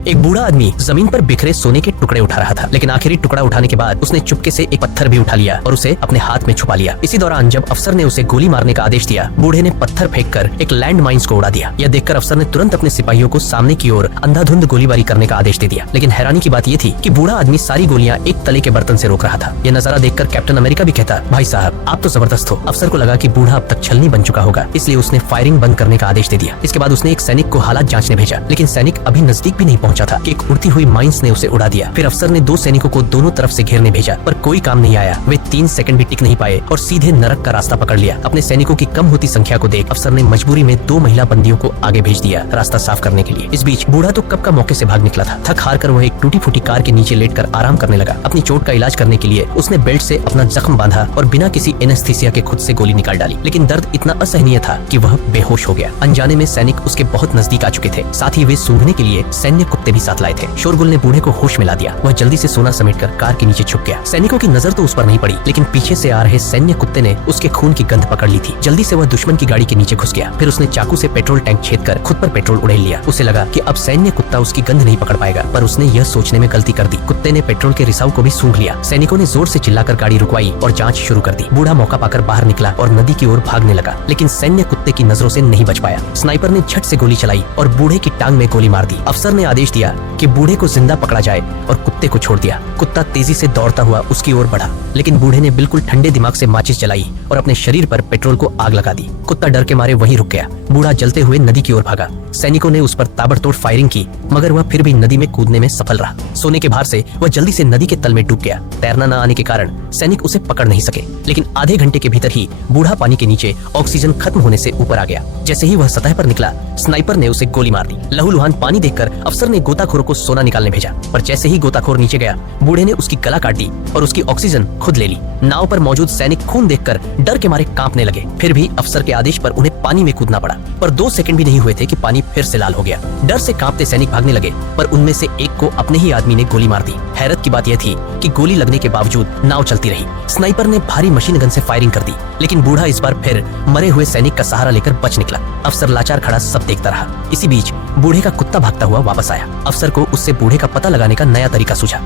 एक बूढ़ा आदमी जमीन पर बिखरे सोने के टुकड़े उठा रहा था, लेकिन आखिरी टुकड़ा उठाने के बाद उसने चुपके से एक पत्थर भी उठा लिया और उसे अपने हाथ में छुपा लिया। इसी दौरान जब अफसर ने उसे गोली मारने का आदेश दिया, बूढ़े ने पत्थर फेंककर एक लैंड माइंस को उड़ा दिया। यह देखकर अफसर ने तुरंत अपने सिपाहियों को सामने की ओर अंधाधुंध गोलीबारी करने का आदेश दे दिया। लेकिन हैरानी की बात यह थी कि बूढ़ा आदमी सारी गोलियां एक तले के बर्तन से रोक रहा था। यह नजारा देखकर कैप्टन अमेरिका भी कहता, भाई साहब आप तो जबरदस्त हो। अफसर को लगा कि बूढ़ा अब तक छलनी बन चुका होगा, इसलिए उसने फायरिंग बंद करने का आदेश दे दिया। इसके बाद उसने एक सैनिक को हालात जांचने भेजा, लेकिन सैनिक अभी नजदीक भी नहीं पहुंचा था कि एक उड़ती हुई माइंस ने उसे उड़ा दिया। फिर अफसर ने 2 सैनिकों को दोनों तरफ से घेरने भेजा, पर कोई काम नहीं आया। वे 3 सेकंड भी टिक नहीं पाए और सीधे नरक का रास्ता पकड़ लिया। अपने सैनिकों की कम होती संख्या को देख अफसर ने मजबूरी में 2 महिला बंदियों को आगे भेज दिया रास्ता साफ करने के लिए। इस बीच बूढ़ा तो कब का मौके से भाग निकला था। थक हार कर वह एक टूटी फूटी कार के नीचे लेटकर आराम करने लगा। अपनी चोट का इलाज करने के लिए उसने बेल्ट से अपना जख्म बांधा और बिना किसी एनेस्थीसिया के खुद से गोली निकाल डाली, लेकिन दर्द इतना असहनीय था कि वह बेहोश हो गया। अनजाने में सैनिक उसके बहुत नजदीक आ चुके थे। साथ ही वे सूंघने के लिए सैन्य कुत्ते भी साथ लाए थे। शोरगुल ने बूढ़े को होश मिला दिया। वह जल्दी से सोना समेटकर कार के नीचे छुप गया। सैनिकों की नजर तो उस पर नहीं पड़ी, लेकिन पीछे से आ रहे सैन्य कुत्ते ने उसके खून की गंध पकड़ ली थी। जल्दी से वह दुश्मन की गाड़ी के नीचे घुस गया। फिर उसने चाकू से पेट्रोल टैंक छेदकर खुद पर पेट्रोल उड़ेल लिया। उसे लगा कि अब सैन्य कुत्ता उसकी गंध नहीं पकड़ पाएगा, पर उसने यह सोचने में गलती कर दी। कुत्ते ने पेट्रोल के रिसाव को भी सूंघ लिया। सैनिकों ने जोर से चिल्लाकर गाड़ी रुकवाई और जांच शुरू कर दी। बूढ़ा मौका पाकर बाहर निकला और नदी की ओर भागने लगा, लेकिन सैन्य कुत्ते की नजरों से नहीं बच पाया। स्नाइपर ने झट से गोली चलाई और बूढ़े की टांग में गोली मार दी। अफसर ने आदेश दिया कि बूढ़े को जिंदा पकड़ा जाए और कुत्ते को छोड़ दिया। कुत्ता तेजी से दौड़ता हुआ उसकी ओर बढ़ा, लेकिन बूढ़े ने बिल्कुल ठंडे दिमाग से माचिस जलाई और अपने शरीर पर पेट्रोल को आग लगा दी। कुत्ता डर के मारे वहीं रुक गया। बूढ़ा जलते हुए नदी की ओर भागा। सैनिकों ने उस पर ताबड़तोड़ फायरिंग की, मगर वह फिर भी नदी में कूदने में सफल रहा। सोने के भार से वह जल्दी से नदी के तल में डूब गया। तैरना न आने के कारण सैनिक उसे पकड़ नहीं सके, लेकिन आधे घंटे के भीतर ही बूढ़ा पानी के नीचे ऑक्सीजन खत्म होने से ऊपर आ गया। जैसे ही वह सतह पर निकला, स्नाइपर ने उसे गोली मार दी। लहूलुहान पानी देखकर अफसर ने गोताखोरों को सोना निकालने भेजा, पर जैसे ही गोताखोर नीचे गया, बूढ़े ने उसकी गला काट दी और उसकी ऑक्सीजन खुद ले ली। नाव पर मौजूद सैनिक खून देखकर डर के मारे कांपने लगे। फिर भी अफसर के आदेश पर उन्हें पानी में कूदना पड़ा, पर 2 सेकंड भी नहीं हुए थे कि पानी फिर से लाल हो गया। डर से कांपते सैनिक भागने लगे, पर उनमें से एक को अपने ही आदमी ने गोली मार दी। हैरत की बात यह थी कि गोली लगने के बावजूद नाव चलती रही। स्नाइपर ने भारी मशीन गन से फायरिंग कर दी, लेकिन बूढ़ा इस बार फिर मरे हुए सैनिक का सहारा लेकर बच निकला। अफसर लाचार खड़ा सब देखता रहा। इसी बीच बूढ़े का कुत्ता भागता हुआ वापस आया। अफसर को उससे बूढ़े का पता लगाने का नया तरीका सूझा।